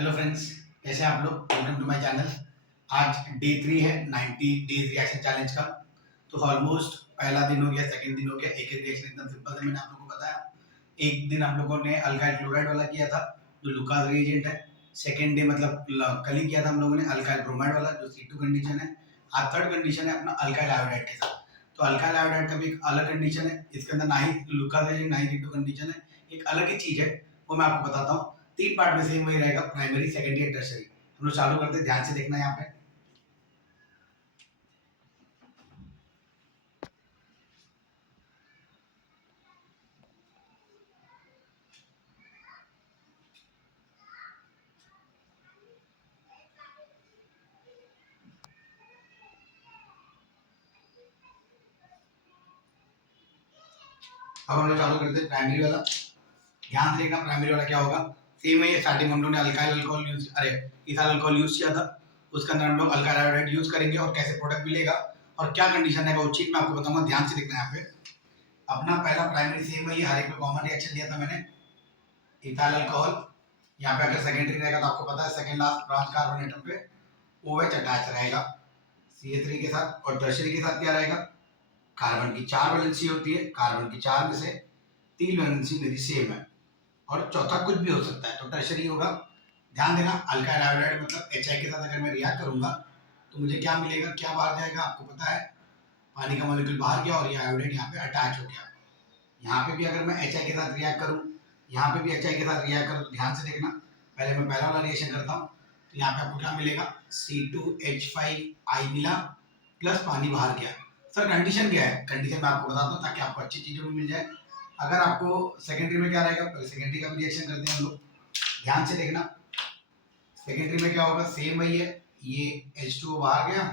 Hello friends, कैसे हैं आप लोग। Welcome to my channel. आज डे 3 है 90 डेज रिएक्शन चैलेंज का। तो ऑलमोस्ट पहला दिन हो गया, सेकंड दिन हो गया। एक एक रिएक्शन एकदम सिंपल है, मैंने आप लोगों को बताया। एक दिन हम लोगों ने अल्काइल क्लोराइड वाला किया था जो लुकास रिएजेंट है। सेकंड डे मतलब कल ही किया था हम लोगों ने अल्काइल ब्रोमाइड वाला जो C2 कंडीशन है। आज थर्ड कंडीशन है अपना अल्काइल आयोडाइड के साथ। तो अल्काइल आयोडाइड का भी एक अलग कंडीशन है, इसके अंदर ना ही लुकास रिएजेंट ना ही C2 कंडीशन है, एक अलग ही चीज है। वो मैं आपको बताता हूँ। 3 पार्ट में सेम वही रहेगा, प्राइमरी सेकेंडरी टर्शरी। हम लोग चालू करते हैं, ध्यान से देखना यहाँ पे। अब हम लोग चालू करते हैं प्राइमरी वाला। ध्यान से देखना प्राइमरी वाला क्या होगा। सेम है, स्टार्टिंग हम लोग ने alkyl alcohol use ethyl alcohol use किया था। उसके अंदर हम लोग अल्काइल आयोडाइड यूज करेंगे और कैसे प्रोडक्ट मिलेगा और क्या कंडीशन है वो चीज मैं आपको बताऊंगा। ध्यान से देखना यहाँ पे। अपना पहला प्राइमरी सेम है, ये हर एक में कॉमन रिएक्शन लिया था मैंने, इथाइल अल्कोहल। यहाँ पे अगर सेकेंडरी रहेगा तो आपको पता है second last branch carbon atom पे OH अटैच रहेगा CH3 के साथ। और टर्शरी के साथ क्या रहेगा, कार्बन की 4 वैलेंसी होती है, कार्बन की 4 में से 3 वैलेंसी मेरी सेम है और चौथा कुछ भी हो सकता है, तो टर्शरी होगा। ध्यान देना, अल्काइल आयोडाइड मतलब HI के साथ अगर मैं रिएक्ट करूंगा तो मुझे क्या मिलेगा, क्या बाहर जाएगा, आपको पता है। पानी का मॉलिक्यूल बाहर गया और ये आयोडाइड यहाँ पे अटैच हो गया। यहाँ पे भी अगर मैं HI के साथ रिएक्ट करूँ, यहाँ पे भी HI के साथ रिएक्ट करूँ, तो ध्यान से देखना। पहले मैं पहला वाला रिएक्शन करता हूँ, तो यहाँ पे आपको क्या मिलेगा, C2H5I मिला प्लस पानी बाहर गया। सर कंडीशन क्या है, कंडीशन मैं आपको बताता हूँ ताकि आपको अच्छी चीज़ों में मिल जाए। अगर आपको सेकेंडरी में क्या रहेगा, पहले सेकेंडरी का भी रिएक्शन करते हैं हम लोग। ध्यान से देखना, सेकेंडरी में क्या होगा, सेम वही है। ये H2O बाहर गया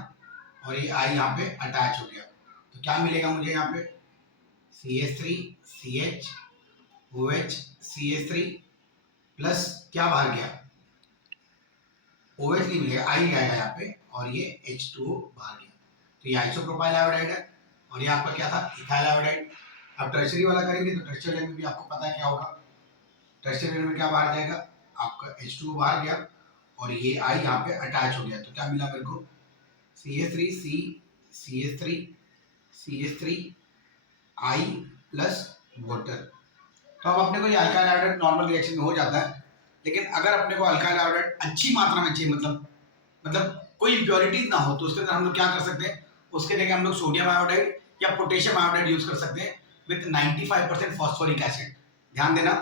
और ये I यहाँ पे अटैच हो गया, तो क्या मिलेगा मुझे यहाँ पे, CH3 CH OH CH3 plus क्या बाहर गया, OH नहीं मिलेगा, I आएगा यहाँ पे और ये H2O बाहर गया। तो ये आइसोप्रोपाइल आयोडाइड है और ये आपका क्या था, इथाइल आयोडाइड। अब टर्शरी वाला करेंगे तो टर्शरी में भी आपको पता है क्या होगा। टर्शरी में क्या बाहर जाएगा, आपका H2O बाहर गया और ये I यहाँ पे अटैच हो गया, तो क्या मिला मेरे को, CH3 I प्लस वाटर। तो अब अपने को ये अल्काइल आयोडाइड नॉर्मल रिएक्शन में हो जाता है। लेकिन अगर अपने को अल्काइल आयोडाइड अच्छी मात्रा में चाहिए, मतलब कोई इम्प्योरिटीज ना हो, तो उसके अंदर हम लोग क्या कर सकते हैं, उसके जगह हम लोग सोडियम आयोडाइड या पोटेशियम आयोडाइड यूज कर सकते हैं विथ 95% फॉस्फोरिक एसिड। ध्यान देना,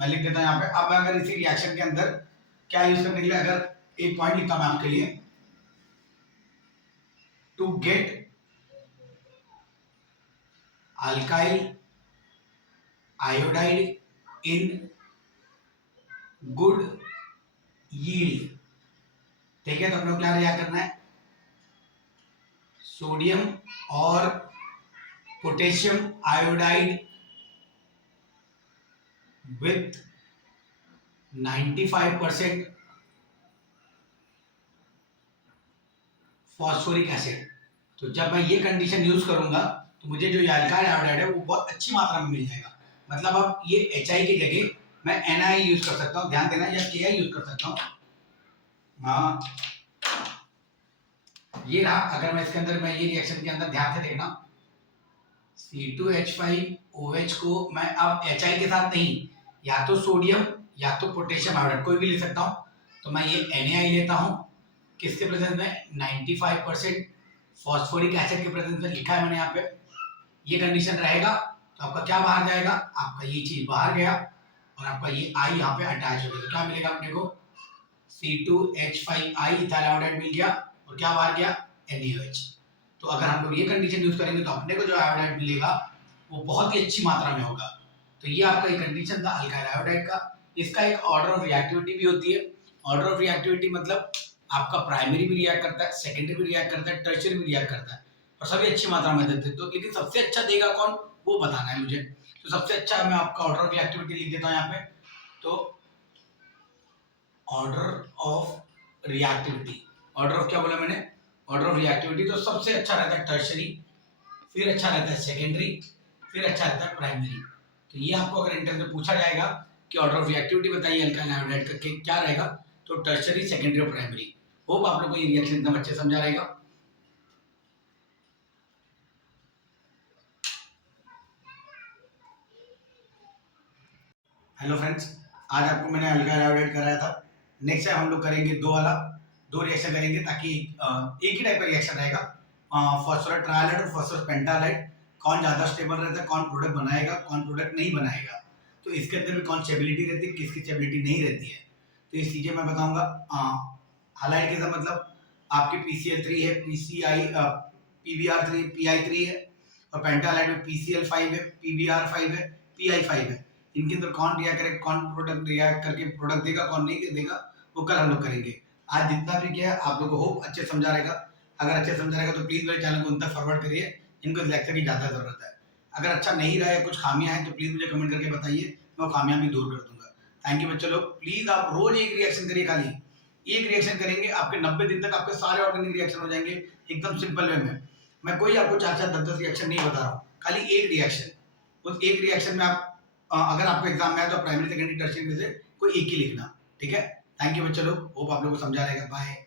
मैं लिख देता हूँ यहाँ पे। अब मैं अगर इसी रिएक्शन के अंदर क्या यूज करने के लिए, अगर एक पॉइंट लिखता हूँ मैं आपके लिए, to get alkyl iodide in good yield. ठीक है, तो हम लोग क्या रिएक्ट करना है, सोडियम और potassium iodide with 95% phosphoric acid. तो जब मैं ये कंडीशन यूज करूंगा तो मुझे जो अल्काइल आयोडाइड है वो बहुत अच्छी मात्रा में मिल जाएगा। मतलब अब ये HI की जगह मैं NI यूज कर सकता हूँ, ध्यान देना, या KI यूज कर सकता हूँ। हाँ, ये रहा। अगर मैं इसके अंदर, मैं ये रिएक्शन के अंदर ध्यान से देखना, C2H5OH को मैं अब HI के साथ नहीं, या तो सोडियम या तो पोटेशियम आयोडाइड कोई भी ले सकता हूँ। तो मैं ये NaI लेता हूँ, किसके प्रेजेंस में, 95% फॉस्फोरिक एसिड के प्रेजेंस में लिखा है मैंने यहाँ पे। ये कंडीशन रहेगा तो आपका क्या बाहर जाएगा, आपका ये चीज बाहर गया और आपका ये I यहाँ पे अटैच हो गया, तो क्या मिलेगा अपने को, C2H5I इथाइल आयोडाइड मिल गया और क्या बाहर गया, NaOH। तो अगर हम लोग ये कंडीशन यूज करेंगे तो अपने को जो आयोडाइड मिलेगा वो बहुत ही अच्छी मात्रा में होगा। तो ये आपका एक कंडीशन था अल्काइल आयोडाइड का। इसका एक ऑर्डर ऑफ रिएक्टिविटी भी होती है। ऑर्डर ऑफ रिएक्टिविटी मतलब आपका प्राइमरी भी रिएक्ट करता है, सेकेंडरी भी रिएक्ट करता है, टर्शियरी भी रिएक्ट करता है और सभी अच्छी मात्रा में देते हैं। तो लेकिन सबसे अच्छा देगा कौन, वो बताना है मुझे। तो सबसे अच्छा मैं आपका ऑर्डर ऑफ रिएक्टिविटी लिख देता हूँ यहाँ पे। तो order of reactivity, order of क्या बोला मैंने, ऑर्डर ऑफ रिएक्टिविटी। तो सबसे अच्छा रहता है टर्शरी, फिर अच्छा रहता है सेकेंडरी, फिर अच्छा रहता है प्राइमरी। तो ये आपको अगर इंटरव्यू में पूछा जाएगा कि ऑर्डर ऑफ रिएक्टिविटी बताइए अल्काइल आयोडाइड का क्या रहेगा, तो टर्शरी, सेकेंडरी और प्राइमरी। होप आप लोग को ये रिएक्शन एकदम अच्छे समझा रहेगा। हेलो फ्रेंड्स, आज आपको मैंने अल्काइल आयोडाइड कराया था। नेक्स्ट टाइम हम लोग करेंगे दो रिएक्शन करेंगे, ताकि एक ही टाइप का रिएक्शन रहेगा। फॉस्फोरस ट्रायलाइड और फॉस्फोरस पेंटालाइड, कौन ज़्यादा स्टेबल रहता है, कौन प्रोडक्ट बनाएगा, कौन प्रोडक्ट नहीं बनाएगा, तो इसके अंदर भी कौन स्टेबिलिटी रहती है, किसकी स्टेबिलिटी नहीं रहती है, तो ये चीज़ें मैं बताऊँगा। हालाइड का मतलब आपकी PCl3 है, PBr3, PI3 है, और पेंटालाइड में PCl5 है, PBr5 है, PI5 है। इनके अंदर कौन रिएक्ट करेगा, कौन प्रोडक्ट रिएक्ट करके प्रोडक्ट देगा, कौन नहीं देगा, वो कल हम लोग करेंगे। आज जितना भी किया है आप लोग को होप अच्छे समझा रहेगा। अगर अच्छे समझा रहेगा तो प्लीज़ मेरे चैनल को उन तक फॉरवर्ड करिए, इनको इस लेक्चर की ज़्यादा ज़रूरत है। अगर अच्छा नहीं रहा है, कुछ खामियां हैं, तो प्लीज़ मुझे कमेंट करके बताइए, मैं वो खामियां भी दूर कर दूंगा। थैंक यू बच्चे लोग। प्लीज़ आप रोज एक रिएक्शन करिए, खाली एक रिएक्शन करेंगे, आपके 90 दिन तक आपके सारे ऑर्गेनिक रिएक्शन हो जाएंगे एकदम सिंपल वे में। मैं कोई आपको 4-4, 10-10 रिएक्शन नहीं बता रहा हूँ, खाली एक रिएक्शन। उस एक रिएक्शन में आप अगर आपको एग्जाम में आए तो प्राइमरी, सेकेंडरी, टर्शियरी में से कोई एक ही लिखना, ठीक है। थैंक यू बच्चे लोग, होप आप लोगों को समझा रहेगा। बाय।